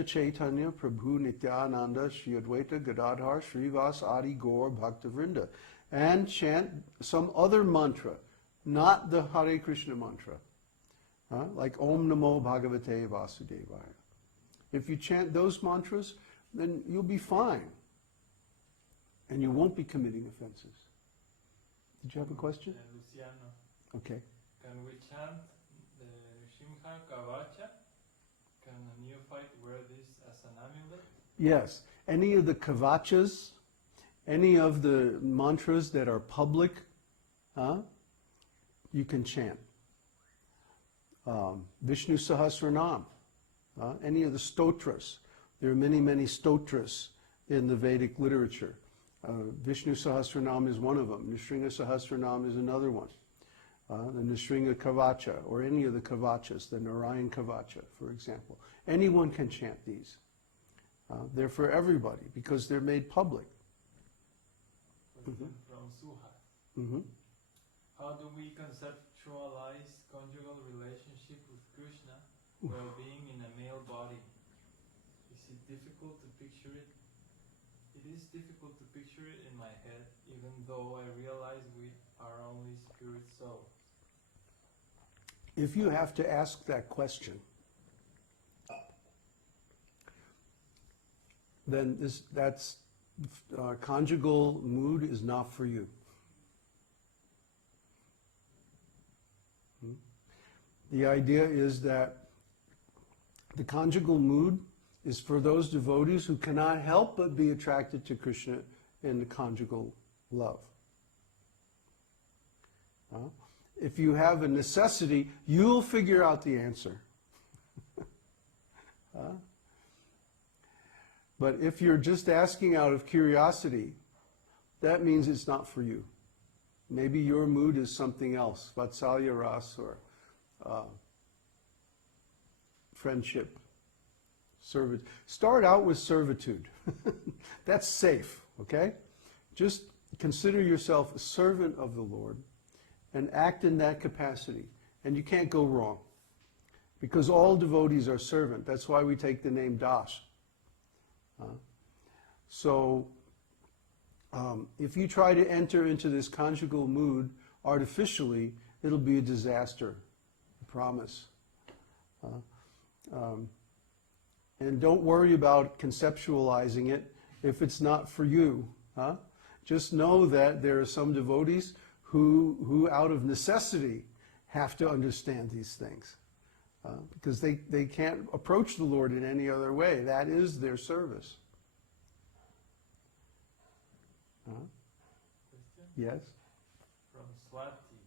Krishna Chaitanya Prabhu Nityananda Shri Advaita Gadadhar Srivas Adi Gaur Bhaktavrinda, and chant some other mantra, not the Hare Krishna mantra, like Om Namo Bhagavate Vasudevaya. If you chant those mantras, then you'll be fine, and you won't be committing offenses. Did you have a question? Luciano. Okay. Can we chant the Shimha Kavacha? Can a neophyte wear this as an amulet? Yes. Any of the kavachas, any of the mantras that are public, you can chant. Vishnu Sahasranam, any of the stotras. There are many, many stotras in the Vedic literature. Vishnu Sahasranam is one of them. Nrsinga Sahasranam is another one. The Nrsinga Kavacha, or any of the Kavachas, the Narayan Kavacha, for example. Anyone can chant these. They're for everybody because they're made public. From Suha. Mm-hmm. How do we conceptualize conjugal relationship with Krishna while being in a male body? Is it difficult to picture it? It is difficult to picture it in my head, even though I realize we are only spirit souls. If you have to ask that question, then that's conjugal mood is not for you. The idea is that the conjugal mood is for those devotees who cannot help but be attracted to Krishna in the conjugal love. If you have a necessity, you'll figure out the answer. But if you're just asking out of curiosity, that means it's not for you. Maybe your mood is something else, Vatsalya Ras or friendship, servitude. Start out with servitude. That's safe, okay? Just consider yourself a servant of the Lord and act in that capacity. And you can't go wrong. Because all devotees are servant. That's why we take the name Das. If you try to enter into this conjugal mood artificially, it'll be a disaster. I promise. And don't worry about conceptualizing it if it's not for you. Just know that there are some devotees who out of necessity have to understand these things. Because they can't approach the Lord in any other way. That is their service. Yes? From Swati.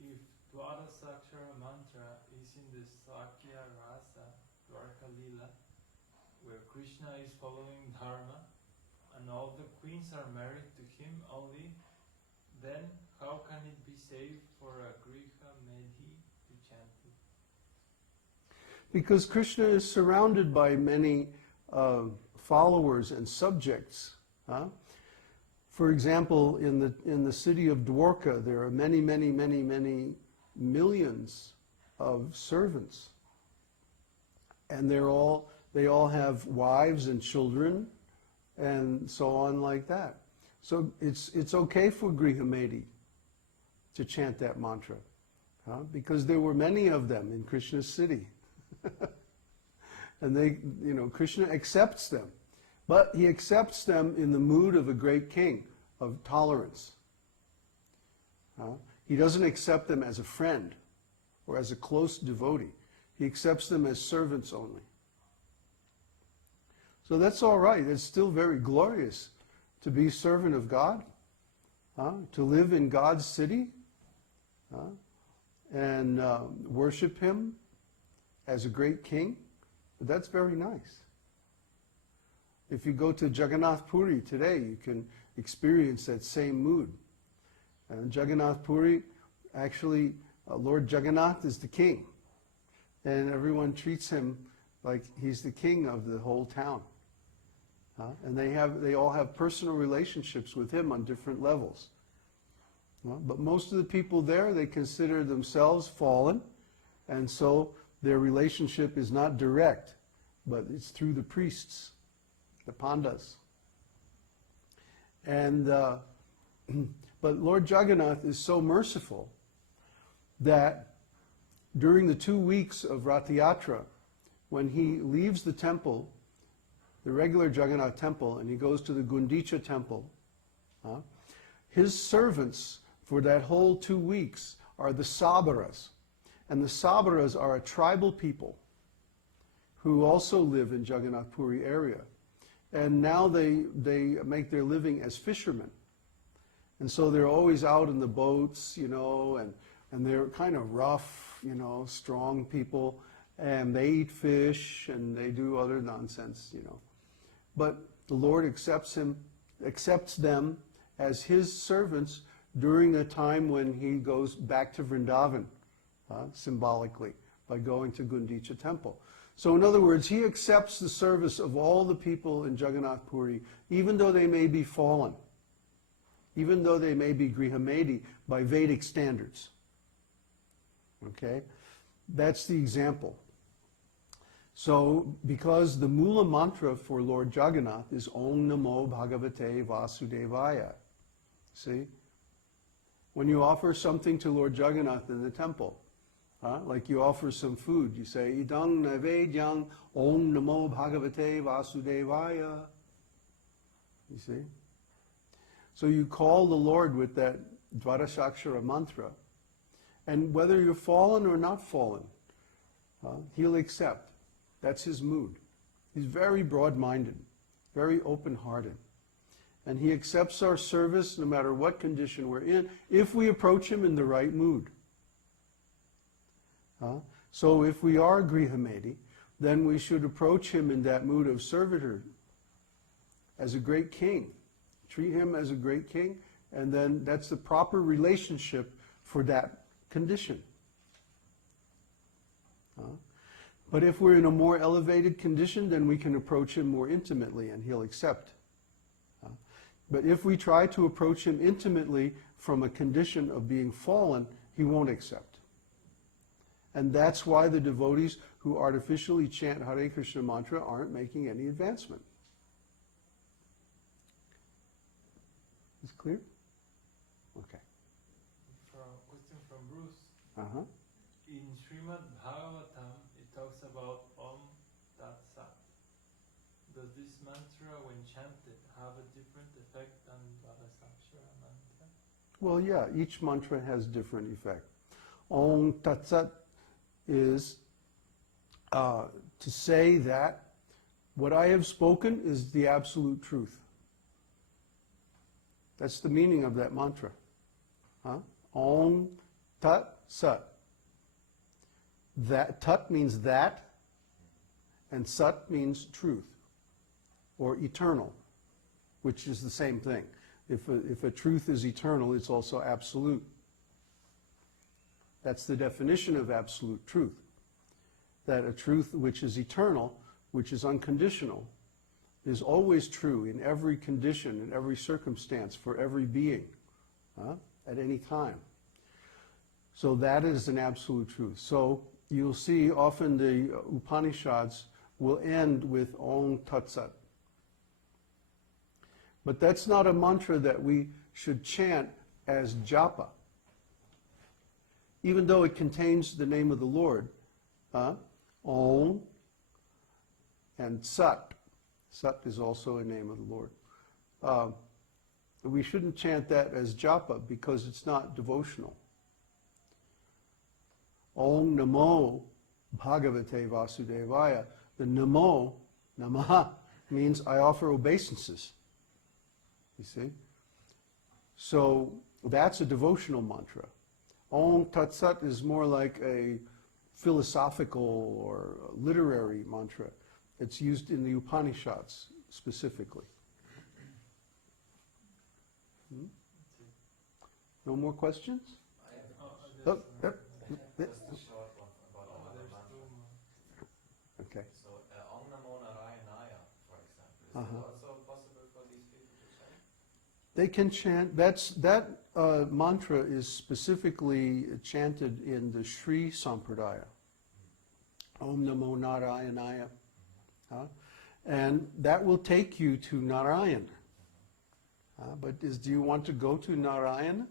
If Dwada Sakshara mantra is in the Sakya Rasa Dwarka Lila, where Krishna is following Dharma, and all the queens are married to him only, then how can it be safe for a Griha Medhi to chant it? Because Krishna is surrounded by many followers and subjects. For example, in the city of Dwarka, there are many, many, many, many millions of servants, and they all have wives and children, and so on like that. So it's okay for Grihamedi to chant that mantra, because there were many of them in Krishna's city. And Krishna accepts them. But he accepts them in the mood of a great king, of tolerance. He doesn't accept them as a friend or as a close devotee. He accepts them as servants only. So that's all right. It's still very glorious to be servant of God, to live in God's city, and worship Him as a great king. That's very nice. If you go to Jagannath Puri today, you can experience that same mood. And Jagannath Puri, actually, Lord Jagannath is the king. And everyone treats him like he's the king of the whole town. And they all have personal relationships with him on different levels. But most of the people there, they consider themselves fallen, and so their relationship is not direct. but it's through the priests, the pandas. And but Lord Jagannath is so merciful that during the 2 weeks of Ratiyatra, when he leaves the temple, the regular Jagannath temple, and he goes to the Gundicha temple, his servants for that whole 2 weeks are the Sabaras. And the Sabaras are a tribal people who also live in Jagannath Puri area. And now they make their living as fishermen. And so they're always out in the boats, and they're kind of rough, strong people. And they eat fish and they do other nonsense, But the Lord accepts them as his servants during the time when he goes back to Vrindavan, symbolically, by going to Gundicha temple. So in other words, he accepts the service of all the people in Jagannath Puri, even though they may be fallen, even though they may be Grihamedi by Vedic standards. Okay? That's the example. So, because the Mula mantra for Lord Jagannath is Om Namo Bhagavate Vasudevaya. See? When you offer something to Lord Jagannath in the temple, like you offer some food, you say, Idang Naivedyang Om Namo Bhagavate Vasudevaya. You see? So you call the Lord with that Dvarashakshara mantra, and whether you're fallen or not fallen, he'll accept. That's his mood. He's very broad-minded, very open-hearted. And he accepts our service no matter what condition we're in, if we approach him in the right mood. So if we are Grihamedi, then we should approach him in that mood of servitor, as a great king. Treat him as a great king, and then that's the proper relationship for that condition. But if we're in a more elevated condition, then we can approach him more intimately and he'll accept. But if we try to approach him intimately from a condition of being fallen, he won't accept. And that's why the devotees who artificially chant Hare Krishna mantra aren't making any advancement. Is clear? Okay. Question from Bruce. Uh-huh. In Srimad Bhagavatam, it talks about Om Tat Sat. Does this mantra, when chanted, have a different effect than Dvarasakshara mantra? Well, yeah, each mantra has different effect. Om Tat Sat is to say that what I have spoken is the absolute truth. That's the meaning of that mantra. Om Tat Sat. That Tat means that, and Sat means truth, or eternal, which is the same thing. If a truth is eternal, it's also absolute. That's the definition of absolute truth. That a truth which is eternal, which is unconditional, is always true in every condition, in every circumstance, for every being, at any time. So that is an absolute truth. So you'll see often the Upanishads will end with Om Tat Sat. But that's not a mantra that we should chant as japa. Even though it contains the name of the Lord, Om and Sat. Sat is also a name of the Lord. We shouldn't chant that as japa because it's not devotional. Om Namo Bhagavate Vasudevaya. The Namo, Namaha, means I offer obeisances. You see? So that's a devotional mantra. Om Tat Sat is more like a philosophical or literary mantra. It's used in the Upanishads specifically. No more questions? Just a short one about all the mantra. Okay. So, Om Namo Narayanaya, for example, is it also possible for these people to chant? They can chant. That mantra is specifically chanted in the Sri Sampradaya. Om Namo Narayanaya. And that will take you to Narayan. But do you want to go to Narayan?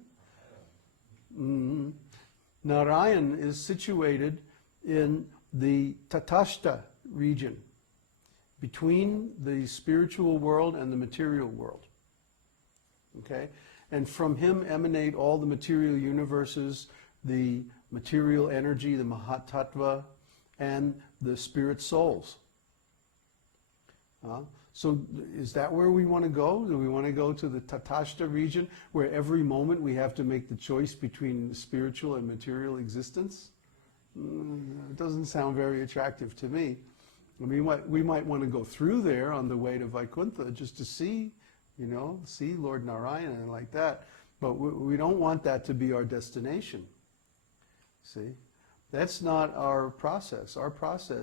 Narayan is situated in the Tatashta region, between the spiritual world and the material world. Okay? And from him emanate all the material universes, the material energy, the Mahatattva, and the spirit souls. So is that where we want to go? Do we want to go to the Tatashta region, where every moment we have to make the choice between spiritual and material existence? It doesn't sound very attractive to me. I mean, we might want to go through there on the way to Vaikuntha just to see, see Lord Narayana and like that. But we don't want that to be our destination. See? That's not our process. Our process